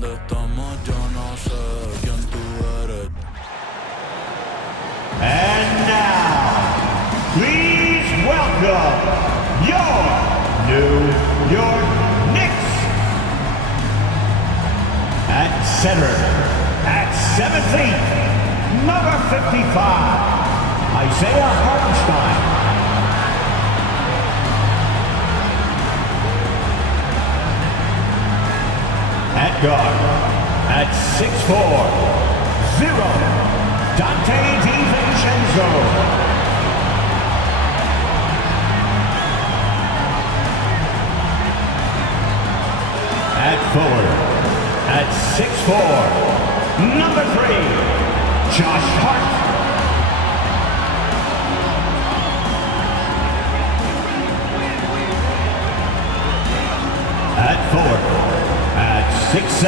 dónde estamos, yo no sé quién tú eres. And now, please welcome your New York Knicks. At center, at 7 feet, number 55, Isaiah Hartenstein. At guard, at 6'4", 0, Dante DiVincenzo. At forward, at 6'4", number 3, Josh Hart. At forward, at 6'7",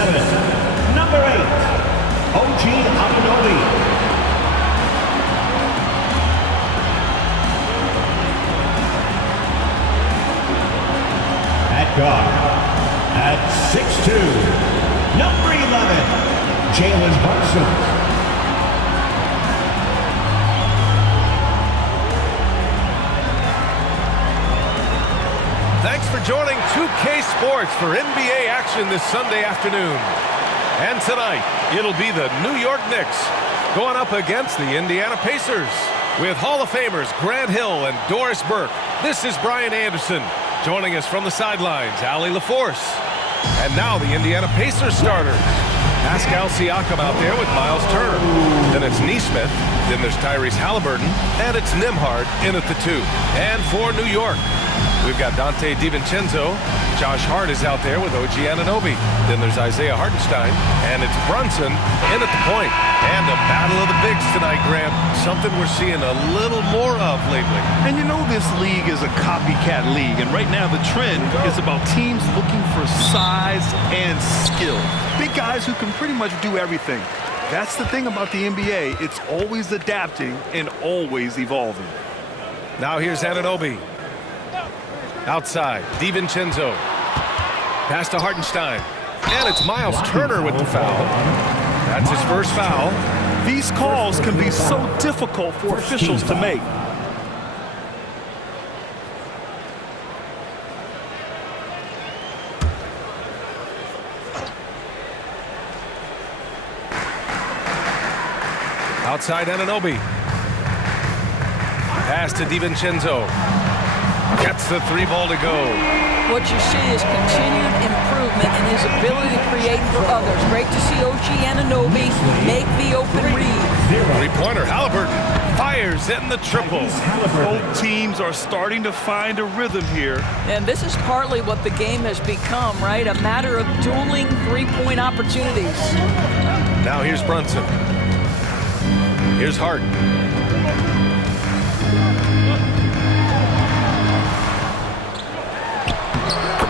number 8, OG Anunoby. At guard, at 6'2", number 11, Jalen Brunson. Thanks for joining 2K Sports for NBA action this Sunday afternoon. And tonight, it'll be the New York Knicks going up against the Indiana Pacers. With Hall of Famers Grant Hill and Doris Burke, this is Brian Anderson. Joining us from the sidelines, Allie LaForce. And now the Indiana Pacers starters. Pascal Siakam out there with Miles Turner. Then it's Nesmith. Then there's Tyrese Halliburton. And it's Nembhard in at the 2. And for New York, we've got Dante DiVincenzo. Josh Hart is out there with OG Anunoby. Then there's Isaiah Hartenstein. And it's Brunson in at the point. And a battle of the bigs tonight, Grant. Something we're seeing a little more of lately. And you know this league is a copycat league. And right now the trend is about teams looking for size and skill. Big guys who can pretty much do everything. That's the thing about the NBA. It's always adapting and always evolving. Now here's Anunoby. Outside, DiVincenzo. Pass to Hartenstein. And it's Miles Turner with the foul. That's his first foul. These calls can be so difficult for officials to make. Outside Anunoby. Pass to DiVincenzo. Gets the 3 ball to go. What you see is continued improvement in his ability to create for others. Great to see OG Anunoby make the open read. 3-pointer, Halliburton fires in the triple. Both teams are starting to find a rhythm here. And this is partly what the game has become, right? A matter of dueling 3-point opportunities. Now here's Brunson. Here's Hart.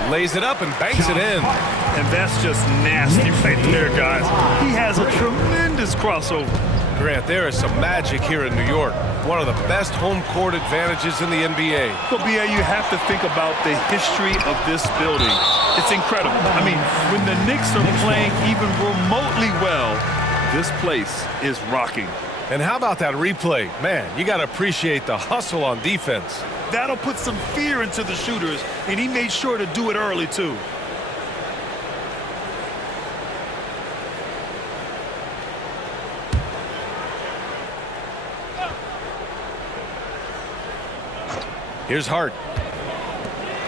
Lays it up and banks it in. And that's just nasty right there, guys. He has a tremendous crossover. Grant, there is some magic here in New York. One of the best home court advantages in the NBA. But, B.A., you have to think about the history of this building. It's incredible. I mean, when the Knicks are playing even remotely well, this place is rocking. And how about that replay? Man, you got to appreciate the hustle on defense. That'll put some fear into the shooters, and he made sure to do it early, too. Here's Hart.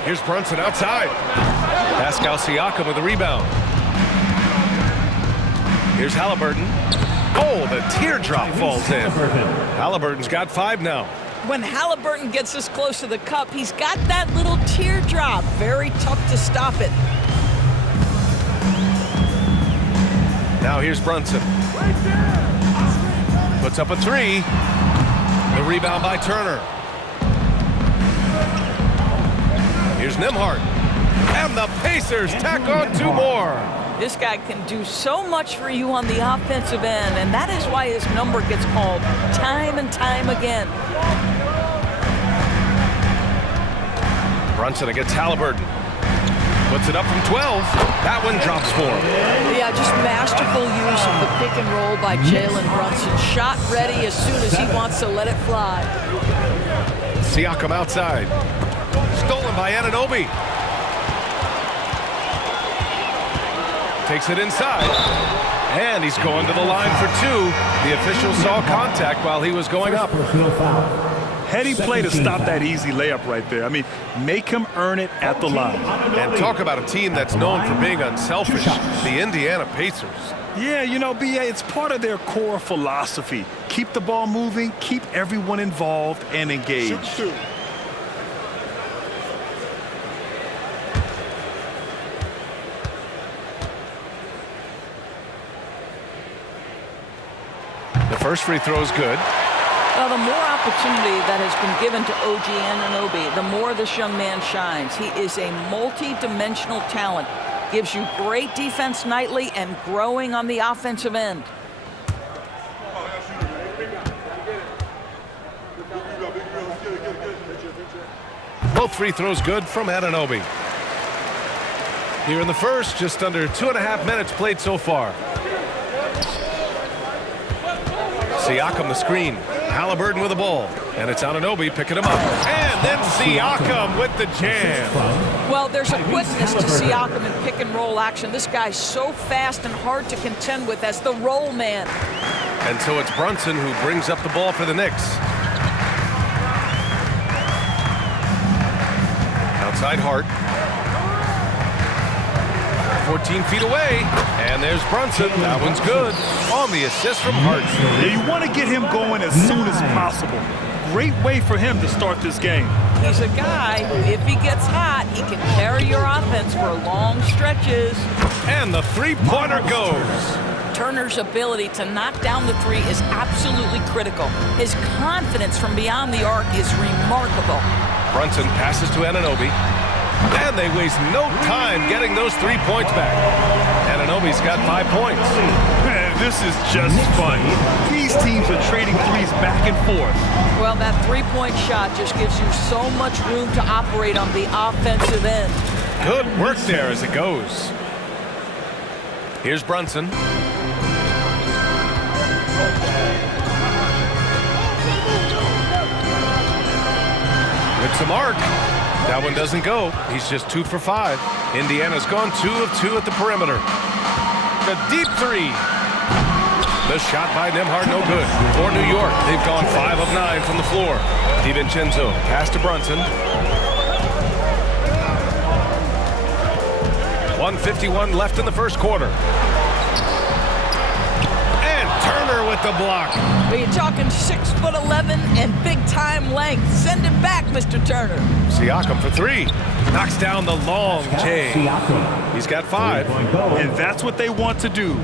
Here's Brunson outside. Pascal Siakam with the rebound. Here's Halliburton. Oh, the teardrop falls in. Halliburton's got 5 now. When Halliburton gets this close to the cup, he's got that little teardrop. Very tough to stop it. Now here's Brunson. Puts up a 3. The rebound by Turner. Here's Nembhard. And the Pacers tack on 2 more. This guy can do so much for you on the offensive end, and that is why his number gets called time and time again. Brunson against Halliburton. Puts it up from 12. That one drops for him. Yeah, just masterful use of the pick and roll by Jalen Brunson. Shot ready as soon as he wants to let it fly. Siakam outside. Stolen by Anunoby. Takes it inside. And he's going to the line for two. The official saw contact while he was going up. Heady play to stop that easy layup right there. I mean, make him earn it at the line. And talk about a team that's known for being unselfish. The Indiana Pacers. Yeah, you know, BA, it's part of their core philosophy. Keep the ball moving, keep everyone involved and engaged. The first free throw is good. Well, the more opportunity that has been given to OG Anunoby, the more this young man shines. He is a multi-dimensional talent. Gives you great defense nightly and growing on the offensive end. Both free throws good from Anunoby. Here in the first, just under 2.5 minutes played so far. Siakam the screen. Halliburton with the ball. And it's Anunoby picking him up. And then Siakam with the jam. Well, there's a quickness to Siakam in pick and roll action. This guy's so fast and hard to contend with as the roll man. And so it's Brunson who brings up the ball for the Knicks. Outside Hart. 14 feet away, and there's Brunson. That one's good on the assist from Hart. Yeah, you want to get him going as soon as possible. Great way for him to start this game. He's a guy who, if he gets hot, he can carry your offense for long stretches. And the three-pointer goes. Turner's ability to knock down the three is absolutely critical. His confidence from beyond the arc is remarkable. Brunson passes to Anunoby. And they waste no time getting those 3 points back. Anunoby's got 5 points. Man, this is just fun. These teams are trading threes back and forth. Well, that three-point shot just gives you so much room to operate on the offensive end. Good work there as it goes. Here's Brunson. With some arc. That one doesn't go. He's just 2 for 5. Indiana's gone 2 of 2 at the perimeter. The deep three. The shot by Nembhard, no good. For New York, they've gone 5 of 9 from the floor. DiVincenzo, pass to Brunson. 1:51 left in the first quarter. And Turner with the block. Well, you're talking 6'11" and big-time length. Send it back, Mr. Turner. Siakam for 3. Knocks down the long J. He's got 5. And that's what they want to do.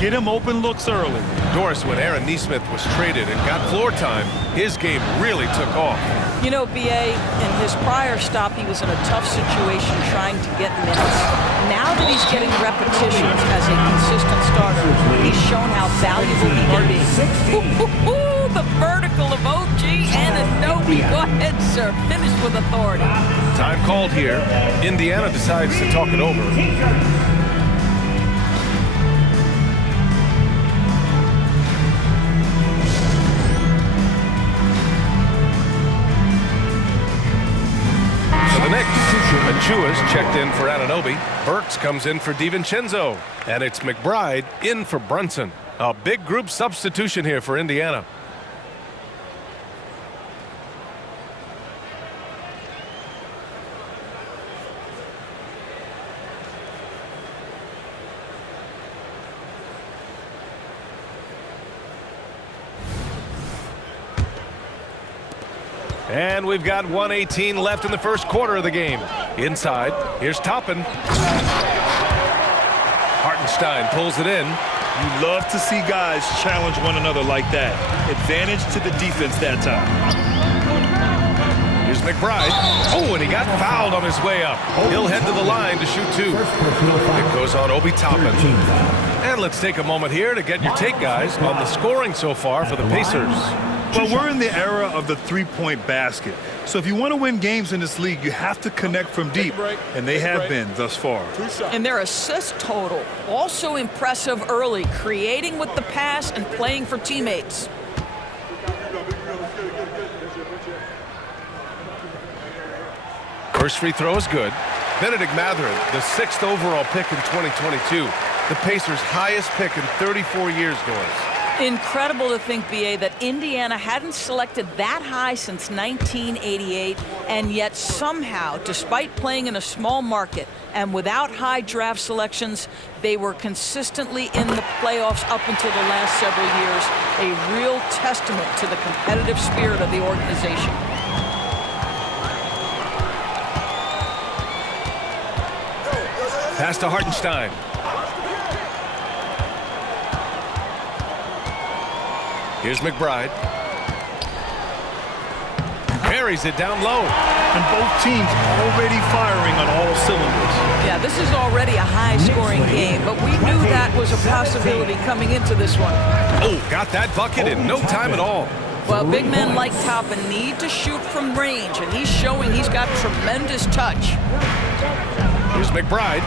Get him open looks early. Doris, when Aaron Nesmith was traded and got floor time, his game really took off. You know, B.A., in his prior stop, he was in a tough situation trying to get minutes. Now that he's getting repetitions as a consistent starter, he's shown how valuable he can be. The vertical of OG Anunoby. Go ahead, sir. Finish with authority. Time called here. Indiana decides to talk it over. For the Knicks, Achua's checked in for Anunoby. Burks comes in for DiVincenzo. And it's McBride in for Brunson. A big group substitution here for Indiana. And we've got 1:18 left in the first quarter of the game. Inside, here's Toppin. Hartenstein pulls it in. You love to see guys challenge one another like that. Advantage to the defense that time. Here's McBride. Oh, and he got fouled on his way up. He'll head to the line to shoot 2. It goes on Obi Toppin. And let's take a moment here to get your take, guys, on the scoring so far for the Pacers. Well, we're in the era of the three-point basket. So if you want to win games in this league, you have to connect from deep, and they have been thus far. And their assist total, also impressive early, creating with the pass and playing for teammates. First free throw is good. Benedict Mathurin, the 6th overall pick in 2022. The Pacers' highest pick in 34 years, Doris. Incredible to think, B.A., that Indiana hadn't selected that high since 1988, and yet somehow, despite playing in a small market and without high draft selections, they were consistently in the playoffs up until the last several years. A real testament to the competitive spirit of the organization. Pass to Hartenstein. Here's McBride. Carries it down low. And both teams already firing on all cylinders. Yeah, this is already a high-scoring game, but we knew that was a possibility coming into this one. Oh, got that bucket in no time at all. Well, big men like Toppin need to shoot from range, and he's showing he's got tremendous touch. Here's McBride.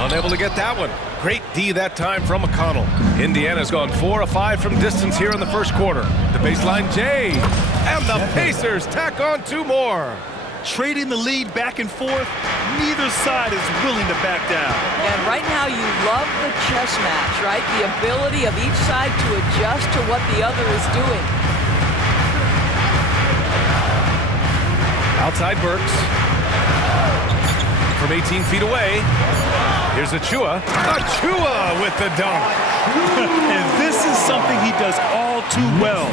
Unable to get that one. Great D that time from McConnell. Indiana's gone 4 of 5 from distance here in the first quarter. The baseline J. And the Pacers tack on 2 more. Trading the lead back and forth, neither side is willing to back down. And right now you love the chess match, right? The ability of each side to adjust to what the other is doing. Outside Burks. From 18 feet away. Here's Achua. Achua with the dunk. And this is something he does all too well.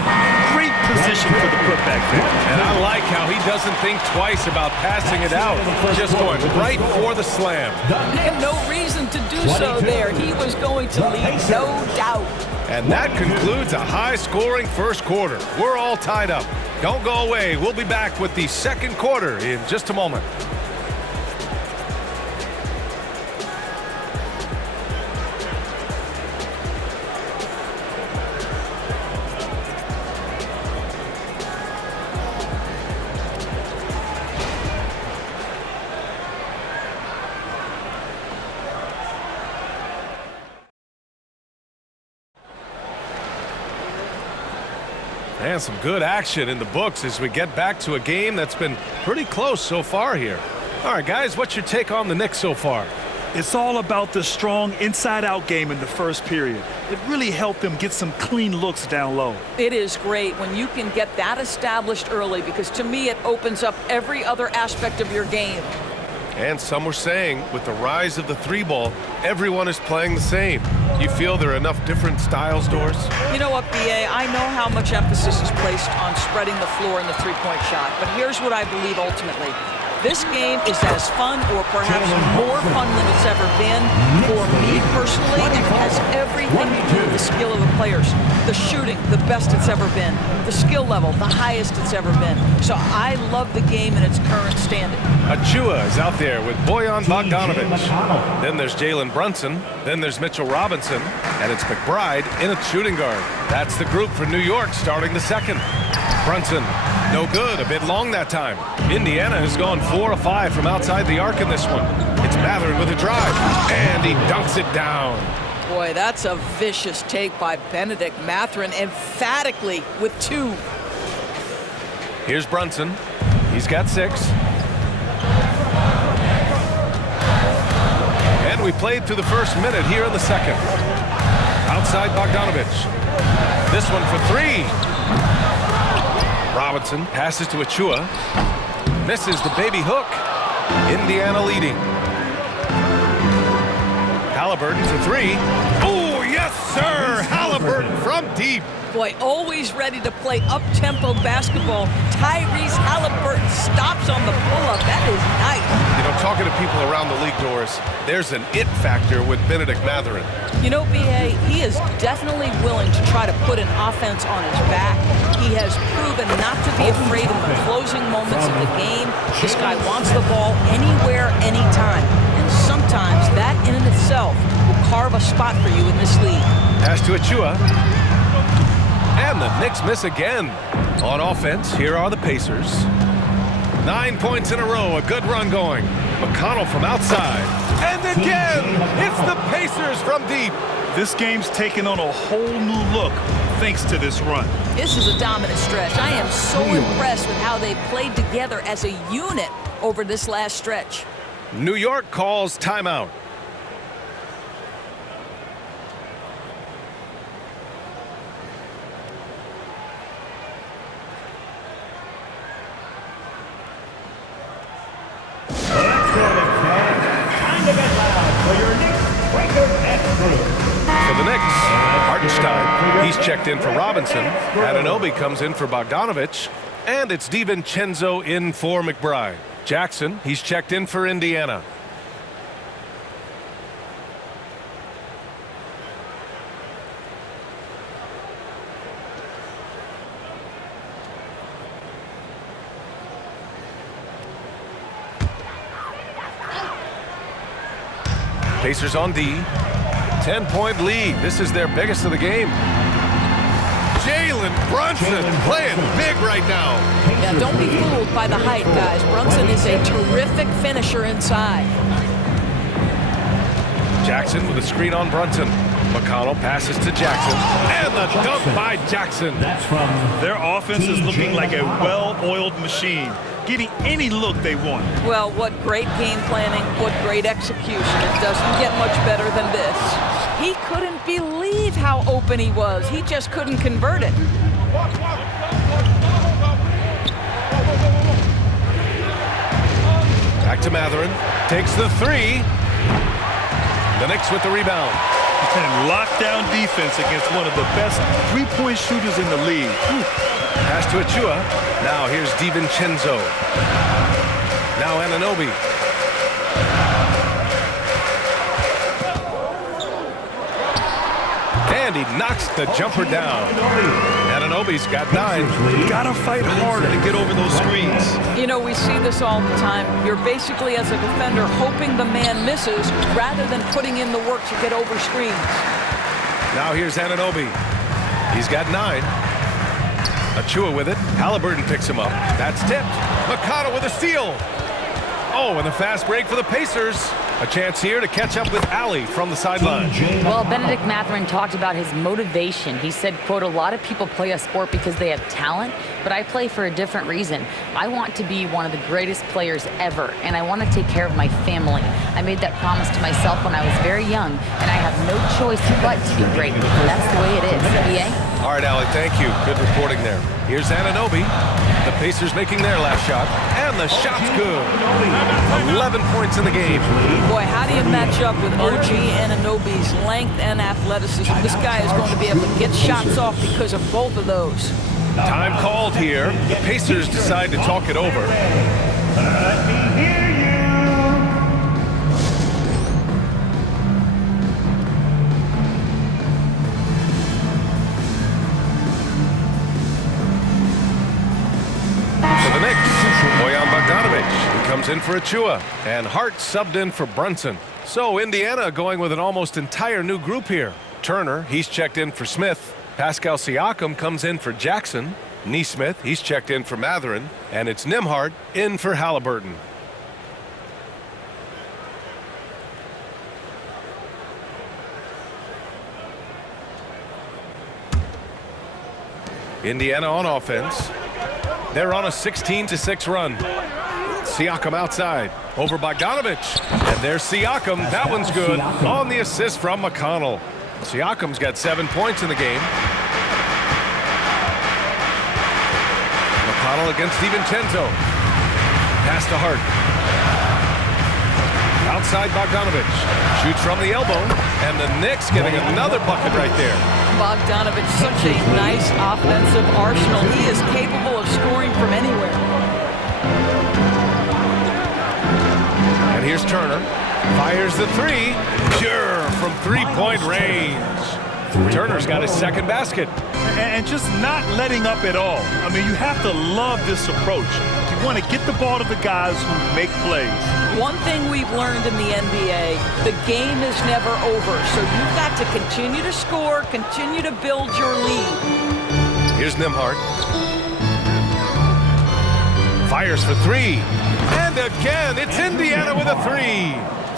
Great position for the putback there. And I like how he doesn't think twice about passing it out. Just going right for the slam. And no reason to do so there. He was going to lead, no doubt. And that concludes a high-scoring first quarter. We're all tied up. Don't go away. We'll be back with the second quarter in just a moment. And some good action in the books as we get back to a game that's been pretty close so far here. All right, guys, what's your take on the Knicks so far? It's all about the strong inside-out game in the first period. It really helped them get some clean looks down low. It is great when you can get that established early, because to me it opens up every other aspect of your game. And some were saying with the rise of the 3-ball, everyone is playing the same. You feel there are enough different styles, Doris? You know what, B.A., I know how much emphasis is placed on spreading the floor in the three-point shot, but here's what I believe ultimately. This game is as fun, or perhaps more fun than it's ever been for me personally, and it has everything to do with the skill of the players. The shooting, the best it's ever been. The skill level, the highest it's ever been. So I love the game in its current standing. Achua is out there with Bojan Bogdanovic. Then there's Jalen Brunson. Then there's Mitchell Robinson. And it's McBride in a shooting guard. That's the group for New York starting the second. Brunson, no good, a bit long that time. Indiana has gone 4 of 5 from outside the arc in this one. It's Mathurin with a drive, and he dunks it down. Boy, that's a vicious take by Benedict Mathurin, emphatically with 2. Here's Brunson. He's got 6. And we played through the first minute here in the second. Outside Bogdanovic. This one for 3. Robinson passes to Achua. Misses the baby hook. Indiana leading. Halliburton for 3. Oh, yes, sir! Halliburton from deep. Boy, always ready to play up-tempo basketball. Tyrese Halliburton stops on the pull-up. That is nice. You know, talking to people around the league, Doris, there's an it factor with Benedict Mathurin. You know, B.A., he is definitely willing to try to put an offense on his back. He has proven not to be afraid in the closing moments of the game. This guy wants the ball anywhere, anytime. And sometimes that in and itself will carve a spot for you in this league. Pass to Achua. And the Knicks miss again. On offense, here are the Pacers. 9 points in a row, a good run going. McConnell from outside. And again, it's the Pacers from deep. This game's taken on a whole new look thanks to this run. This is a dominant stretch. I am so impressed with how they played together as a unit over this last stretch. New York calls timeout. For the Knicks, Hartenstein, he's checked in for Robinson. Anunoby comes in for Bogdanovich. And it's DiVincenzo in for McBride. Jackson, he's checked in for Indiana. Pacers on D. 10-point lead. This is their biggest of the game. Jalen Brunson playing big right now. Yeah, don't be fooled by the height, guys. Brunson is a terrific finisher inside. Jackson with a screen on Brunson. McConnell passes to Jackson. And the dunk by Jackson. That's from Their offense is looking like a well-oiled machine, getting any look they want. Well, what great game planning, what great execution. It doesn't get much better than this. He couldn't believe how open he was. He just couldn't convert it. Back to Mathurin. Takes the three. The Knicks with the rebound. And lockdown defense against one of the best three-point shooters in the league. Pass to Achua. Now here's DiVincenzo. Now Anunoby. And he knocks the jumper down. Anunoby's got 9. You gotta fight harder to get over those screens. You know, we see this all the time. You're basically, as a defender, hoping the man misses rather than putting in the work to get over screens. Now here's Anunoby. He's got 9. Achua with it. Halliburton picks him up. That's tipped. McConnell with a steal. Oh, and a fast break for the Pacers. A chance here to catch up with Allie from the sideline. Well, Benedict Mathurin talked about his motivation. He said, quote, a lot of people play a sport because they have talent, but I play for a different reason. I want to be one of the greatest players ever, and I want to take care of my family. I made that promise to myself when I was very young, and I have no choice but to be great. That's the way it is. NBA? All right, Allie, thank you. Good reporting there. Here's Anunoby. The Pacers making their last shot, and the shot's good. 11 points in the game. Boy, how do you match up with OG Anunoby's length and athleticism? This guy is going to be able to get shots off because of both of those. Time called here. The Pacers decide to talk it over. Let me hear you. For the Knicks, Bojan Bogdanovich. He comes in for Achua. And Hart subbed in for Brunson. So Indiana going with an almost entire new group here. Turner, he's checked in for Smith. Pascal Siakam comes in for Jackson. Nesmith, he's checked in for Mathurin. And it's Nembhard in for Halliburton. Indiana on offense. They're on a 16-6 run. Siakam outside. Over Bogdanovich. And there's Siakam. That one's good. On the assist from McConnell. Siakam's got 7 points in the game. McConnell against DiVincenzo. Pass to Hart. Outside Bogdanovich. Shoots from the elbow. And the Knicks getting another bucket right there. Bogdanovich, such a nice offensive arsenal. He is capable of scoring from anywhere. And here's Turner. Fires the three. Pure from three-point range. Turner's got his second basket. And just not letting up at all. I mean, you have to love this approach. You want to get the ball to the guys who make plays. One thing we've learned in the NBA, the game is never over. So you've got to continue to score, continue to build your lead. Here's Nembhard. Fires for three. And again, it's Indiana with a three.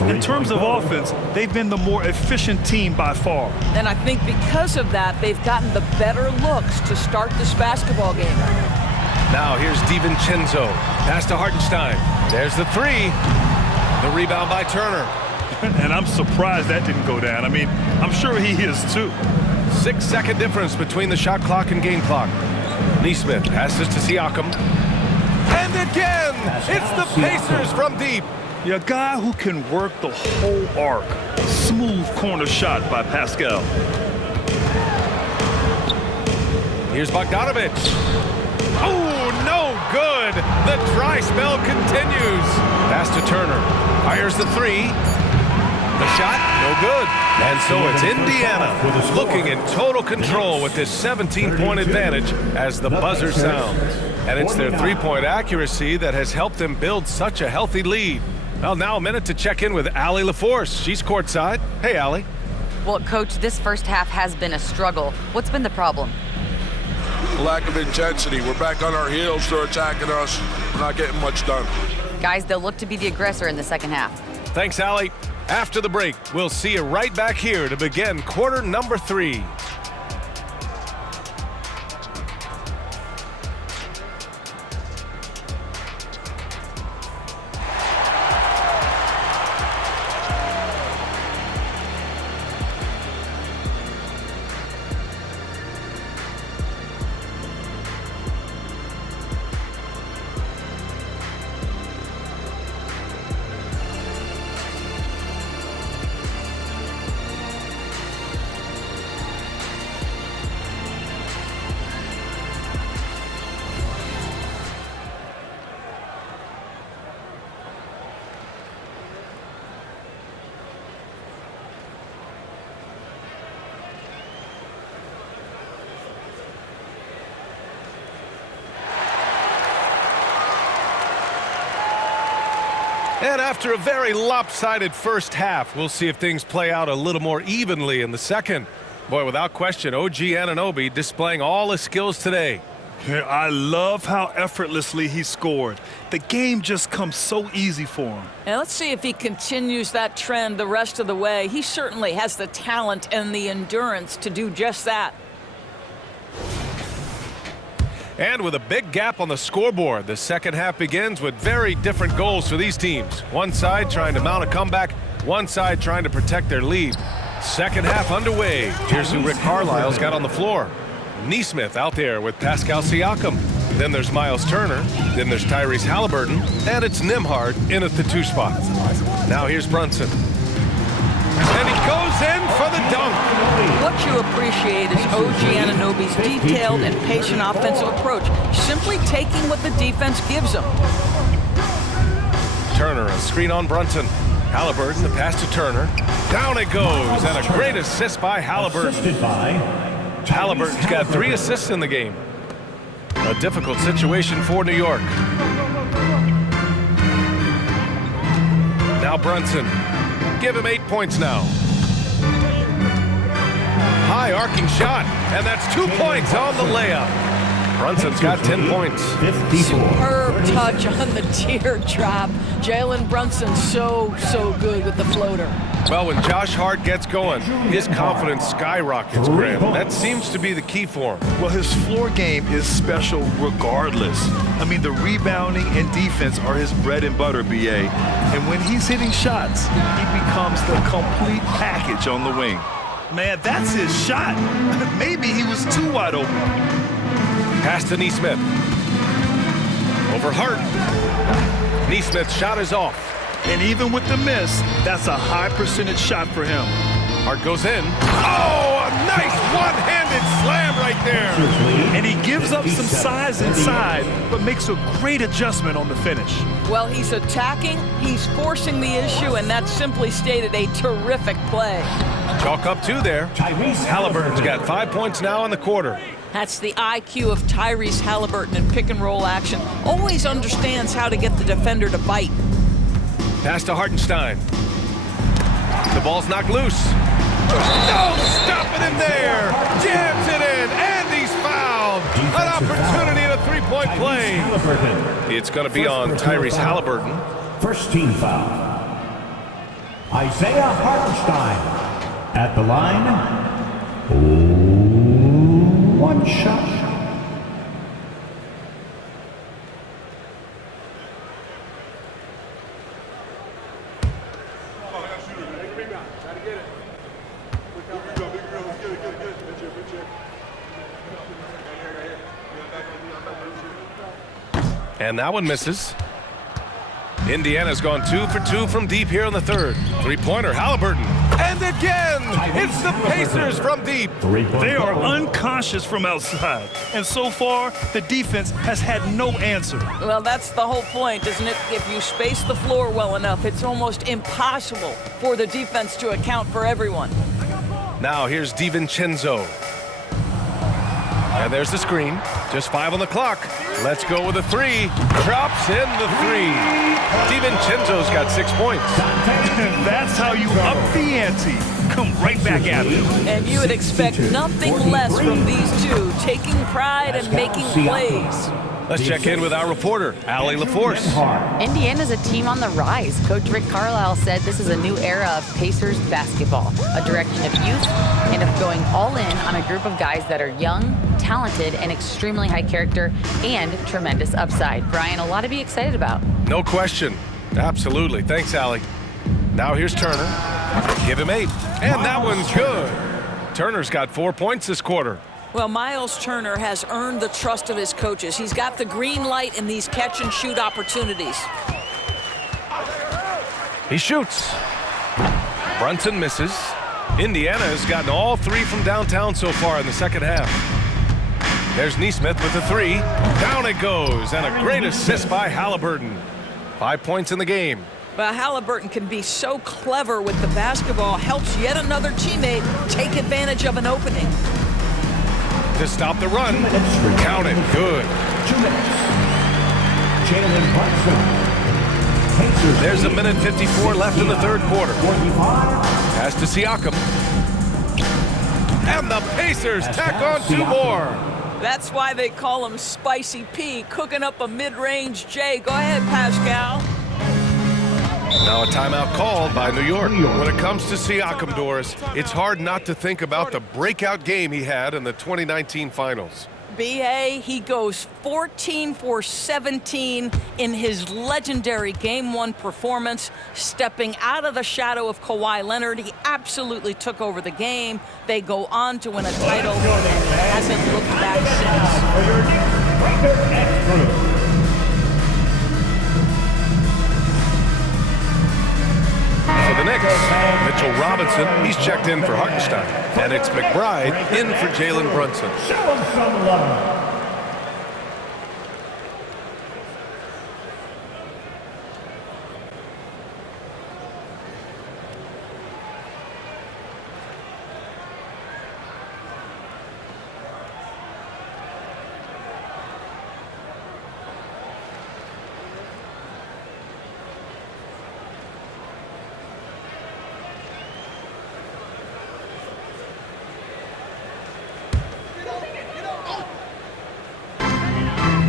In terms of offense, they've been the more efficient team by far. And I think because of that, they've gotten the better looks to start this basketball game. Now here's DiVincenzo. Pass to Hartenstein. There's the three. The rebound by Turner. And I'm surprised that didn't go down. I mean, I'm sure he is too. 6-second difference between the shot clock and game clock. Nesmith passes to Siakam. And again, it's the Pacers from deep. Yeah, a guy who can work the whole arc. Smooth corner shot by Pascal. Here's Bogdanovic. Oh, no good. The dry spell continues. Pass to Turner. Fires the three. The shot, no good. And so it's Indiana looking in total control with this 17-point advantage as the buzzer sounds. And it's their three-point accuracy that has helped them build such a healthy lead. Well, now a minute to check in with Allie LaForce. She's courtside. Hey, Allie. Well, Coach, this first half has been a struggle. What's been the problem? Lack of intensity. We're back on our heels. They're attacking us. We're not getting much done. Guys, they'll look to be the aggressor in the second half. Thanks, Allie. After the break, we'll see you right back here to begin quarter number 3. And after a very lopsided first half, we'll see if things play out a little more evenly in the second. Boy, without question, OG Anunoby displaying all his skills today. I love how effortlessly he scored. The game just comes so easy for him. And let's see if he continues that trend the rest of the way. He certainly has the talent and the endurance to do just that. And with a big gap on the scoreboard, the second half begins with very different goals for these teams. One side trying to mount a comeback, one side trying to protect their lead. Second half underway. Here's who Rick Carlisle's got on the floor. Nesmith out there with Pascal Siakam. Then there's Miles Turner. Then there's Tyrese Halliburton. And it's Nembhard in at the 2 spot. Now here's Brunson. And he goes in for the dunk. What you appreciate is OG Anunoby's detailed and patient offensive approach, simply taking what the defense gives him. Turner, a screen on Brunson. Halliburton, the pass to Turner. Down it goes, and a great assist by Halliburton. Halliburton's got 3 assists in the game. A difficult situation for New York. Now Brunson. Give him 8 points now. High arcing shot, and that's 2 points on the layup. Brunson's got 10 points. Superb touch on the teardrop. Jalen Brunson so good with the floater. Well, when Josh Hart gets going, his confidence skyrockets, Graham. That seems to be the key for him. Well, his floor game is special regardless. I mean, the rebounding and defense are his bread and butter, BA. And when he's hitting shots, he becomes the complete package on the wing. Man, that's his shot. Maybe he was too wide open. Pass to Nesmith. Over Hart. Nesmith's shot is off. And even with the miss, that's a high percentage shot for him. Hart goes in. Oh, a nice one-handed slam right there. And he gives up some size inside, but makes a great adjustment on the finish. Well, he's attacking, he's forcing the issue, and that's simply stated a terrific play. Chalk up 2 there. Halliburton's got 5 points now in the quarter. That's the IQ of Tyrese Halliburton in pick-and-roll action. Always understands how to get the defender to bite. Pass to Hartenstein. The ball's knocked loose. No, stop it in there. Jams it in, and he's fouled. An opportunity in a 3-point three-point play. It's going to be on Tyrese Halliburton. First team foul. Isaiah Hartenstein at the line. One shot. And that one misses. Indiana's gone 2 for 2 from deep here in the third. Three-pointer, Halliburton. And again, it's the Pacers from deep. They are unconscious from outside. And so far, the defense has had no answer. Well, that's the whole point, isn't it? If you space the floor well enough, it's almost impossible for the defense to account for everyone. Now here's DiVincenzo. And there's the screen. Just 5 on the clock. Let's go with a three. Drops in the three. DiVincenzo's got 6 points. That's how you up the ante. Come right back at it. And you would expect nothing less from these two, taking pride and making plays. Let's check in with our reporter, Allie LaForce. Indiana's a team on the rise. Coach Rick Carlisle said this is a new era of Pacers basketball, a direction of youth and of going all in on a group of guys that are young, talented, and extremely high character and tremendous upside. Brian, a lot to be excited about. No question. Absolutely. Thanks, Allie. Now here's Turner. Give him 8. And that one's good. Turner's got 4 points this quarter. Well, Miles Turner has earned the trust of his coaches. He's got the green light in these catch-and-shoot opportunities. He shoots. Brunson misses. Indiana has gotten all 3 from downtown so far in the second half. There's Nesmith with a 3. Down it goes, and a great assist by Halliburton. 5 points in the game. Well, Halliburton can be so clever with the basketball, helps yet another teammate take advantage of an opening. To stop the run. Count it. Good. 2 minutes. Jalen Brunson. There's a minute 54 left in the third quarter. Pass to Siakam. And the Pacers tack on 2 more. That's why they call him Spicy P, cooking up a mid-range J. Go ahead, Pascal. Now a timeout called by New York. When it comes to Siakam, Doris, it's hard not to think about the breakout game he had in the 2019 finals. B.A., he goes 14 for 17 in his legendary Game 1 performance, stepping out of the shadow of Kawhi Leonard. He absolutely took over the game. They go on to win a title and hasn't looked back since. For the Knicks, Mitchell Robinson, he's checked in for Hartenstein. And it's McBride in for Jalen Brunson. Show him some love.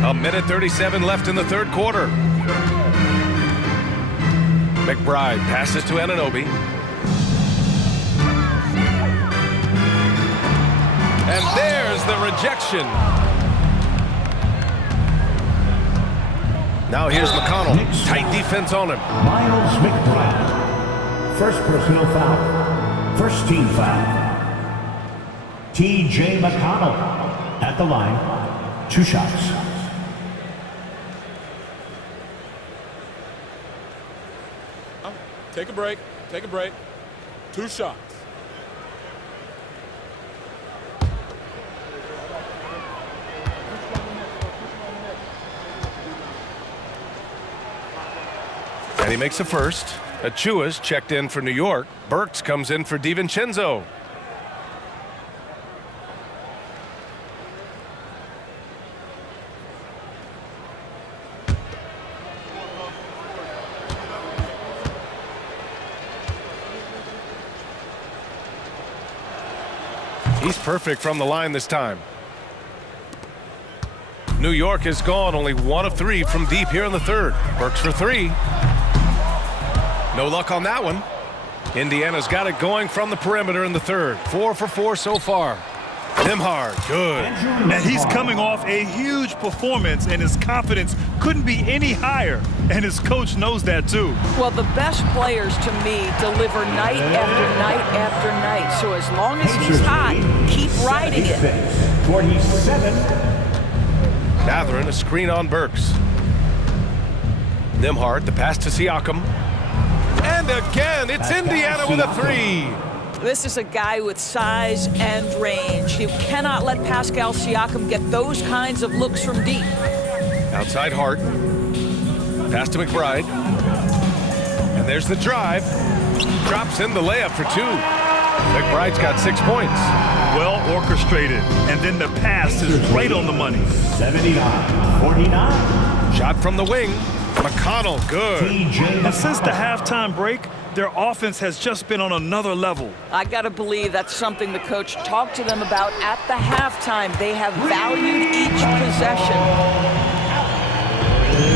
A minute 37 left in the third quarter. McBride passes to Anunoby. And there's the rejection. Now here's McConnell. Tight defense on him. Miles McBride. First personal foul. First team foul. T.J. McConnell at the line. 2 shots. Take a break. Take a break. 2 shots. And he makes a first. Achua's checked in for New York. Burks comes in for DiVincenzo. He's perfect from the line this time. New York has gone only 1 of 3 from deep here in the third. Burks for 3. No luck on that one. Indiana's got it going from the perimeter in the third. 4 for 4 so far. Nembhard, good. And he's coming off a huge performance, and his confidence couldn't be any higher. And his coach knows that, too. Well, the best players, to me, deliver night after night after night. So as long as he's hot, keep riding it. 47. Mathurin, a screen on Burks. Nembhard, the pass to Siakam. And again, it's Indiana with a 3. This is a guy with size and range. You cannot let Pascal Siakam get those kinds of looks from deep. Outside Hart. Pass to McBride. And there's the drive. Drops in the layup for 2. McBride's got 6 points. Well orchestrated. And then the pass is right on the money. 79-49. Shot from the wing. McConnell, good. And since the halftime break, their offense has just been on another level. I got to believe that's something the coach talked to them about at the halftime. They have valued each possession.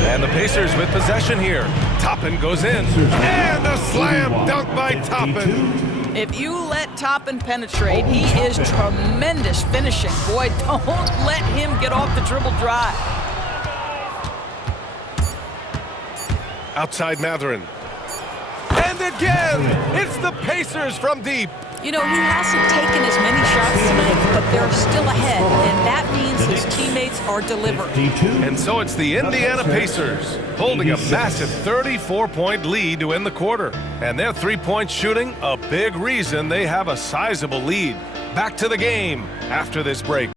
And the Pacers with possession here. Toppin goes in. And a slam dunk by Toppin. If you let Toppin penetrate, he is tremendous finishing. Boy, don't let him get off the dribble dry. Outside Mathurin. And again, it's the Pacers from deep. You know, he hasn't taken as many shots tonight, but they're still ahead, and that means his teammates are delivering. And so it's the Indiana Pacers holding a massive 34-point lead to end the quarter. And their three-point shooting, a big reason they have a sizable lead. Back to the game after this break.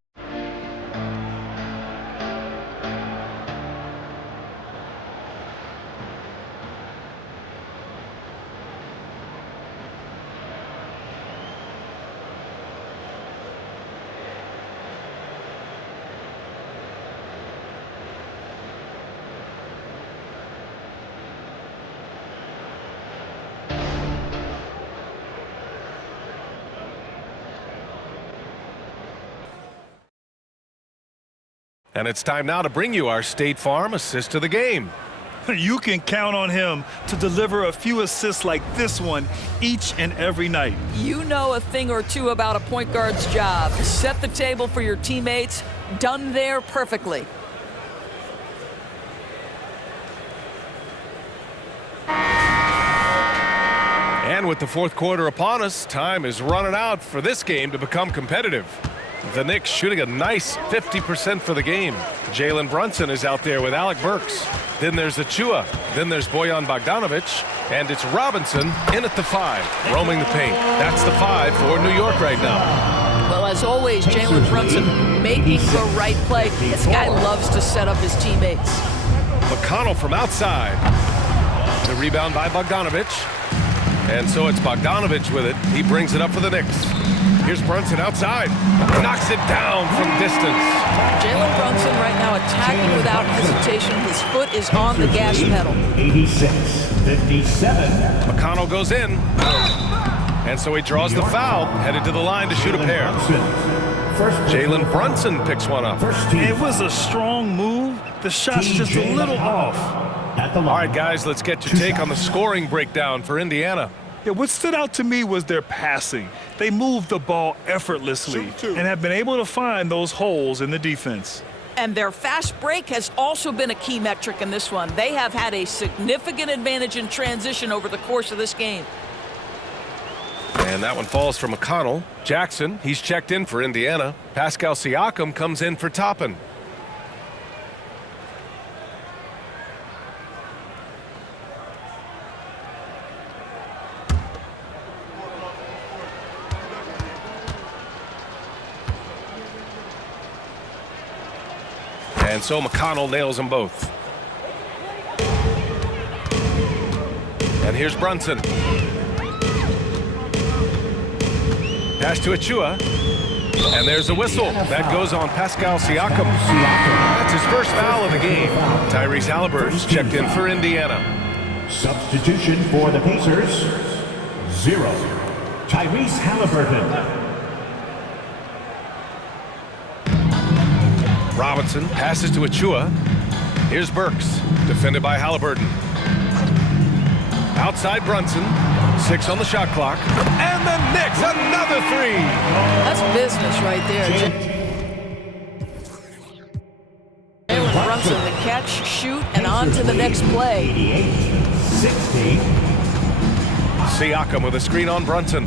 And it's time now to bring you our State Farm assist of the game. You can count on him to deliver a few assists like this one each and every night. You know a thing or two about a point guard's job. Set the table for your teammates. Done there perfectly. And with the fourth quarter upon us, time is running out for this game to become competitive. The Knicks shooting a nice 50% for the game. Jalen Brunson is out there with Alec Burks. Then there's Achua. Then there's Bojan Bogdanovic. And it's Robinson in at the 5, roaming the paint. That's the 5 for New York right now. Well, as always, Jalen Brunson making the right play. This guy loves to set up his teammates. McConnell from outside. The rebound by Bogdanovic. And so it's Bogdanovic with it. He brings it up for the Knicks. Here's Brunson outside. Knocks it down from distance. Jalen Brunson right now attacking without hesitation. His foot is on the gas pedal. 86-57. McConnell goes in. And so he draws the foul, headed to the line to shoot a pair. Jalen Brunson picks one up. It was a strong move. The shot's just a little off. All right, guys, let's get your take on the scoring breakdown for Indiana. Yeah, what stood out to me was their passing. They moved the ball effortlessly and have been able to find those holes in the defense. And their fast break has also been a key metric in this one. They have had a significant advantage in transition over the course of this game. And that one falls for McConnell. Jackson, he's checked in for Indiana. Pascal Siakam comes in for Toppin. And so McConnell nails them both. And here's Brunson. Pass to Achua. And there's a whistle. That goes on Pascal Siakam. That's his first foul of the game. Tyrese Halliburton's checked in for Indiana. Substitution for the Pacers. 0. Tyrese Halliburton. Robinson passes to Achua. Here's Burks, defended by Halliburton. Outside Brunson, 6 on the shot clock. And the Knicks, another 3. That's business right there. Jalen Brunson, the catch, shoot, and on to the next play. 60. Siakam with a screen on Brunson.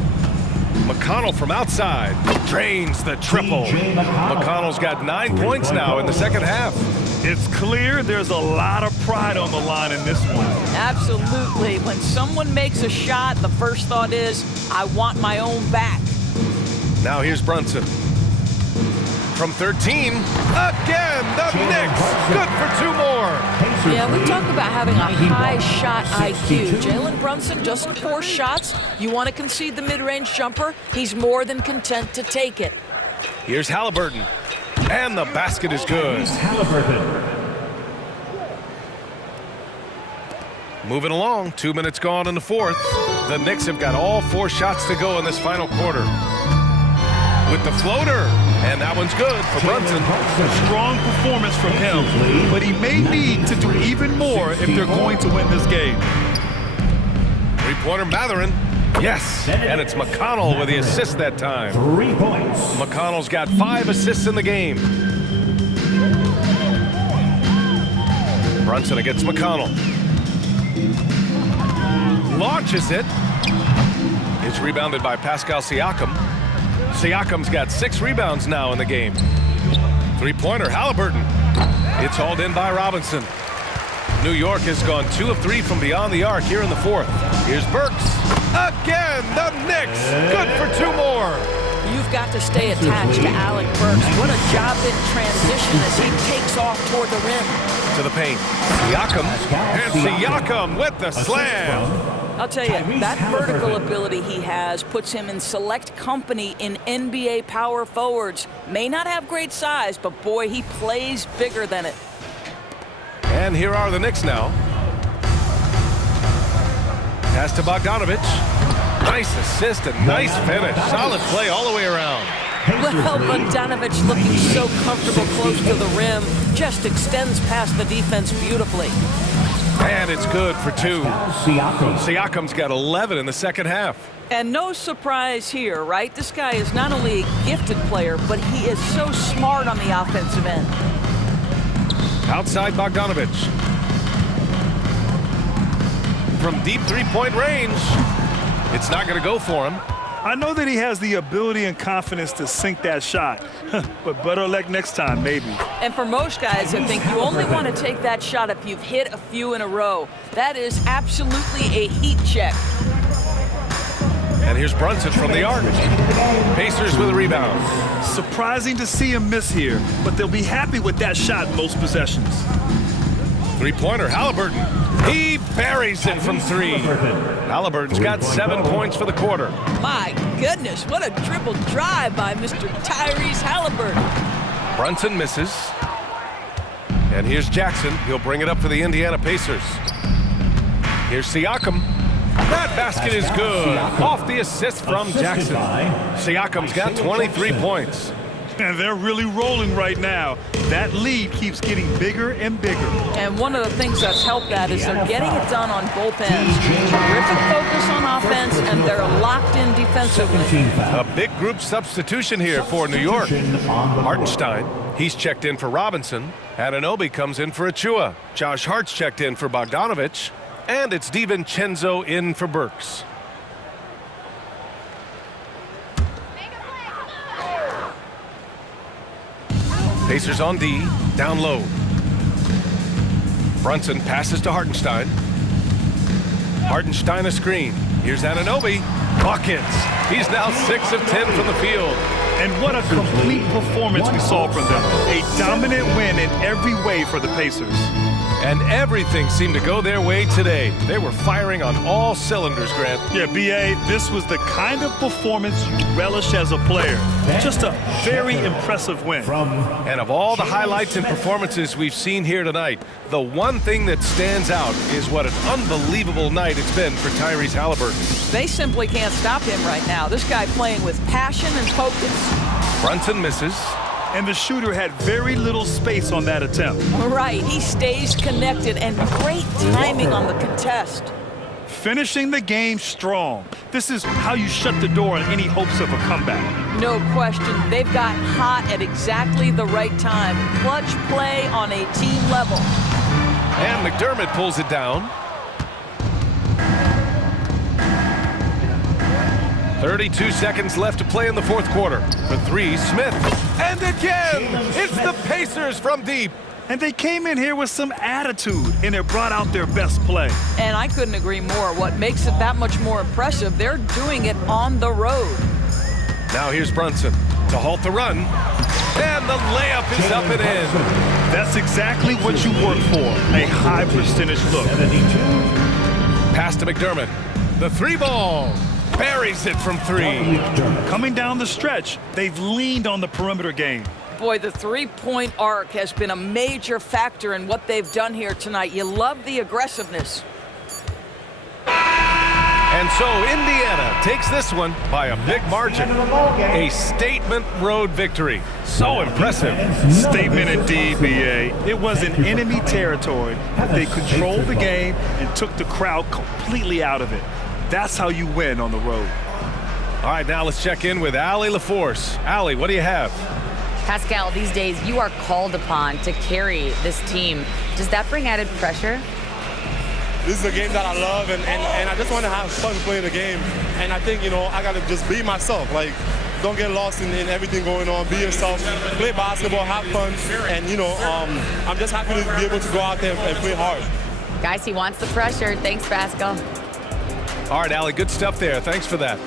McConnell from outside drains the triple. McConnell's got 9 points now in the second half. It's clear there's a lot of pride on the line in this one. Absolutely. When someone makes a shot, the first thought is, I want my own back. Now here's Brunson. From 13, again, the Knicks, good for 2 more. Yeah, we talk about having a high shot IQ. Jalen Brunson, just 4 shots. You want to concede the mid-range jumper, he's more than content to take it. Here's Halliburton, and the basket is good. Moving along, 2 minutes gone in the fourth. The Knicks have got all 4 shots to go in this final quarter. With the floater, and that one's good for Brunson. A strong performance from him, but he may need to do even more if they're going to win this game. 3-pointer Mathurin, yes, and it's McConnell with the assist that time. 3 points. McConnell's got 5 assists in the game. Brunson against McConnell. Launches it. It's rebounded by Pascal Siakam. Siakam's got 6 rebounds now in the game. 3-pointer Halliburton. It's hauled in by Robinson. New York has gone 2 of 3 from beyond the arc here in the fourth. Here's Burks. Again, the Knicks. Good for 2 more. You've got to stay attached to Alec Burks. What a job in transition as he takes off toward the rim. To the paint. Siakam. And Siakam with the slam. I'll tell you, that vertical ability he has puts him in select company in NBA power forwards. May not have great size, but boy, he plays bigger than it. And here are the Knicks now. Pass to Bogdanovich. Nice assist and nice finish. Solid play all the way around. Well, Bogdanovich looking so comfortable close to the rim, just extends past the defense beautifully. And it's good for 2. Siakam's got 11 in the second half. And no surprise here, right? This guy is not only a gifted player, but he is so smart on the offensive end. Outside Bogdanovich. From deep 3-point range. It's not going to go for him. I know that he has the ability and confidence to sink that shot, but better luck next time, maybe. And for most guys, I think you only want to take that shot if you've hit a few in a row. That is absolutely a heat check. And here's Brunson from the arc. Pacers with a rebound. Surprising to see him miss here, but they'll be happy with that shot most possessions. 3-pointer Halliburton. He buries it from 3. Halliburton's got 7 points for the quarter. My goodness, what a dribble drive by Mr. Tyrese Halliburton. Brunson misses. And here's Jackson. He'll bring it up for the Indiana Pacers. Here's Siakam. That basket is good. Off the assist from Jackson. Siakam's got 23 points. And they're really rolling right now. That lead keeps getting bigger and bigger. And one of the things that's helped that is they're getting it done on both ends. Terrific focus on offense, and they're locked in defensively. A big group substitution here for New York. Hartenstein, he's checked in for Robinson. Anunoby comes in for Achua. Josh Hart's checked in for Bogdanovich. And it's DiVincenzo in for Burks. Pacers on D, down low. Brunson passes to Hartenstein. Hartenstein a screen. Here's Anunoby. Buckets. He's now 6 of 10 from the field. And what a complete performance we saw from them. A dominant win in every way for the Pacers. And everything seemed to go their way today. They were firing on all cylinders, Grant. Yeah, B.A., this was the kind of performance you relish as a player. Just a very impressive win. And of all the highlights and performances we've seen here tonight, the one thing that stands out is what an unbelievable night it's been for Tyrese Halliburton. They simply can't stop him right now. This guy playing with passion and focus. Brunson misses. and the shooter had very little space on that attempt. Right, he stays connected, and great timing on the contest. Finishing the game strong. This is how you shut the door on any hopes of a comeback. No question, they've got hot at exactly the right time. Clutch play on a team level. And McDermott pulls it down. 32 seconds left to play in the fourth quarter. For three, Smith. And again, it's the Pacers from deep. And they came in here with some attitude, and it brought out their best play. And I couldn't agree more. What makes it that much more impressive, they're doing it on the road. Now here's Brunson to halt the run. And the layup is up and in. That's exactly what you work for, a high percentage look. Pass to McDermott. The three ball. Buries it from three. Coming down the stretch, they've leaned on the perimeter game. Boy, the three-point arc has been a major factor in what they've done here tonight. You love the aggressiveness. And so Indiana takes this one by a big margin. A statement road victory. So impressive. Statement indeed, B.A. It was in enemy territory, but they controlled the game and took the crowd completely out of it. That's how you win on the road. All right, now let's check in with Allie LaForce. Allie, what do you have? Pascal, these days you are called upon to carry this team. Does that bring added pressure? This is a game that I love, and I just want to have fun playing the game. And I think, I got to just be myself. Like, don't get lost in everything going on. Be yourself, play basketball, have fun. And, I'm just happy to be able to go out there and play hard. Guys, he wants the pressure. Thanks, Pascal. All right, Allie, good stuff there. Thanks for that.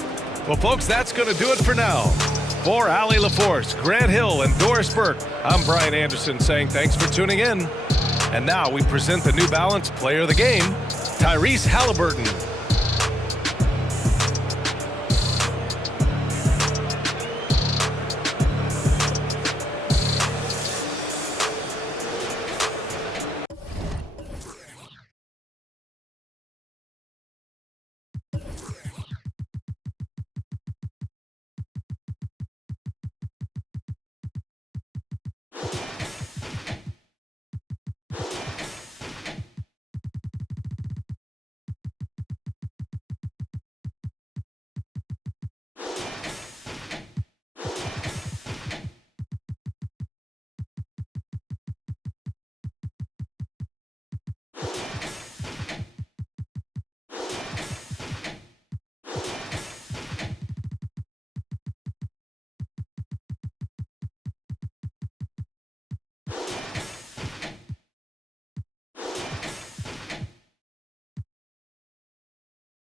Well, folks, that's going to do it for now. For Allie LaForce, Grant Hill, and Doris Burke, I'm Brian Anderson saying thanks for tuning in. And now we present the New Balance Player of the Game, Tyrese Halliburton.